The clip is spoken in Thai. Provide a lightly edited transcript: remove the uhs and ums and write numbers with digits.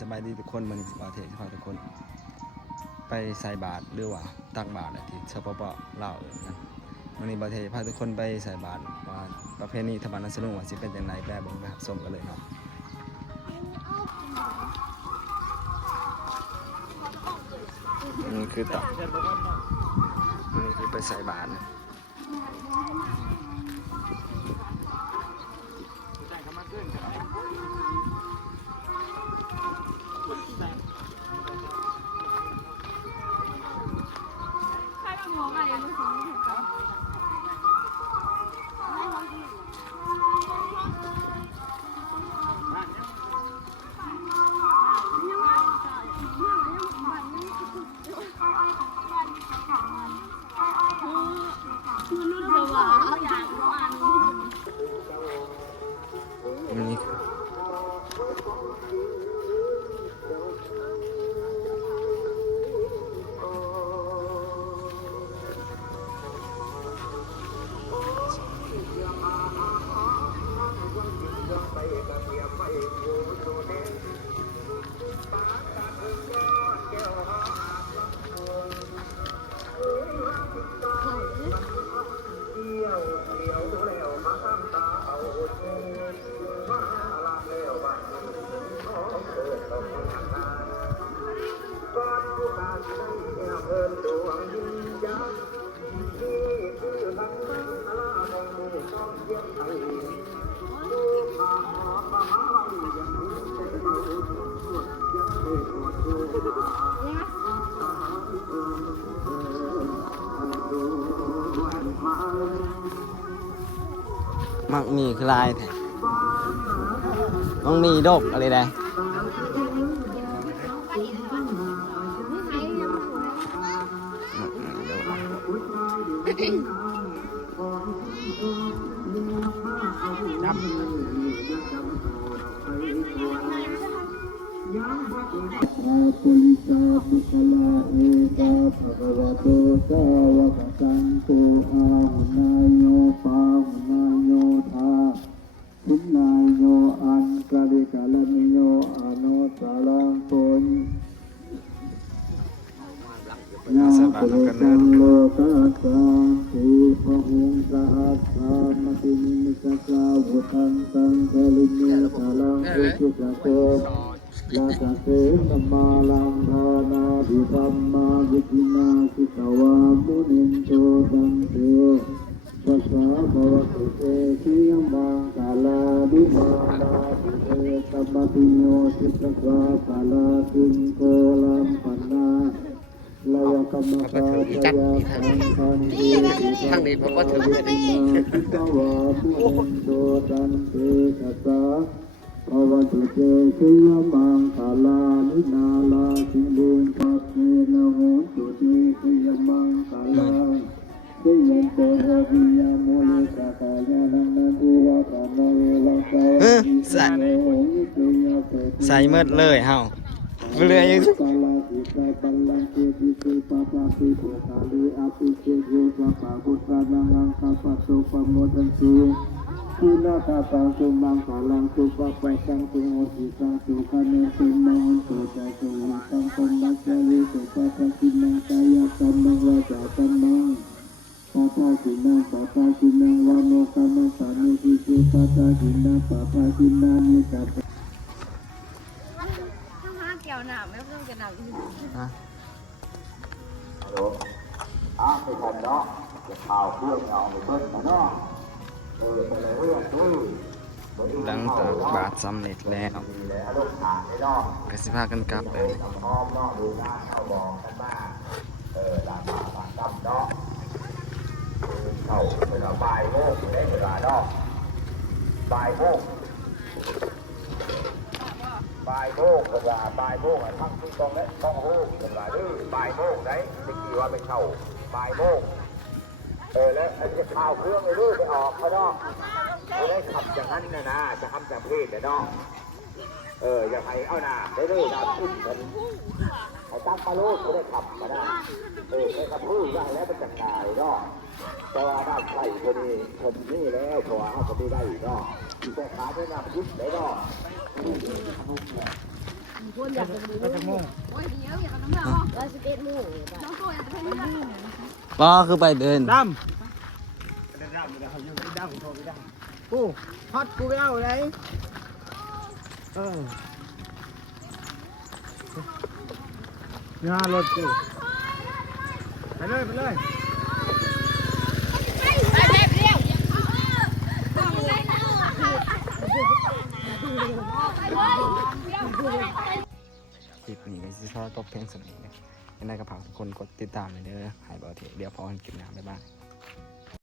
สบายดีทุกคนมันสบายเทศพาทุกคนไปใส่บาตรหรือว่าตักบาตรที่สปปลาวนะวันนี้บาเทศพาทุกคนไปใส่บาตรว่าประเพณีทบานนัสนุว่าสิเป็นอย่างไรแปรบงแบบสมกันเลยเนาะนี่คือตักนี่คือไปใส่บาตรนี่มักมีคือลายแท้มักมีดกอะไรได้ปุริสาภิกลาเอกาภะคะวะโตสาวกสังโฆอาหุนายโยปาหุนายโยธาทินนายโยอันกะริกะละนิโยอโนสารังโตนิยาปุริสังโลกัสสะสุภหุงสหัสสามตินิมิสสาวุทังสังฆลิเนสาลังอุจุจโกลาสเสนมาลังธานาภิสัมมาวิจินาสิตวามุนินโตตันเตสัสสะภวตุเตชิยมังกาลาดิมานาภิเตตัมมติโยสิตสะกาลาสิงโกลัมปันนาลาวกัมมะคาจยาคันคันติทางนี้ผมก็ถึงแล้วนี่สิตวามุนินโตตันเตสัสสะภวตุเตชิยมังคาลานินาลาสิบุญปัสเสนะโหตุเตชิยมังคาลาสิยันโตหะวิยาโมเลสะกายานังนันตุวะกานาเววังสาวะใส่เมิดเลยเฮาเรือยังกาลาสิกาปัลลังเกติเสปะปะปิโตกาลีอาปิเกโยปะปะพุทธานังอังคาปะโสปะโมทันตุสุนาคาตังสุมังคาลังสุปะปัสังตุโอสิสังสุคะเนสุมังสุจาสุวิสังปันนัสสะวิสุปะทักินังกายกัมมังวาจากัมมังปะทากินังปะทากินังวะโมกัมมะสานิสิสุปะทากินังปะทากินังนิกัปถ้าเกี่ยวหนามไม่ต้องจะหนามอีกฮัลโหลไปทำเนาะจะข่าวเพื่อนเอาไปเพิ่มเนาะไปเรื่องหลังจากบาตรสำเร็จแล้วก็สิพากันกลับเลยเข้าเวลาบ่ายโมงได้เวลาเนาะบ่ายโมงเวลาบ่ายโมงทั้งที่ต้องโฮกเวลาดื้อบ่ายโมงได้ไม่กี่ว่าไปเข้าบ่ายโมงแล้วไอ้ข่าวเครื่องไอ้ลูกไปออกเขาเนาะไม่ได้ทำอย่างนั้นนะจะทำจากเพศแต่เนาะอย่าไปเอาหน้าได้เลยนะขึ้นกันไอ้ตั้งปลาโลกไม่ได้ขับมาได้ไอ้กระพือได้แล้วเป็นจังไงเนาะแต่ว่าได้ใส่คนนี้แล้วเพราะว่าเขาจะไม่ได้เนาะแต่ขาไม่นำยึดได้เนาะ คนอยากจะดู ก็จะม่วง โอ้ยเดี๋ยวอยากน้ำหนักเราจะเป็นหมูน้องตัวอยากจะเป็นหมู บ่คือไปเดิน ดำเขาอยู่ไม่ดำโทรไม่ได้กูฮอตกูไปเอาไหนงานรถกูไปเลยไปเลย คลิปนี้ก็สิพอตบเพียงสำนี้นะยังไงก็ฝากทุกคนกดติดตามเลยเด้อหายบ่เถอะเดี๋ยวพอกันคลิปหน้าบ๊ายบาย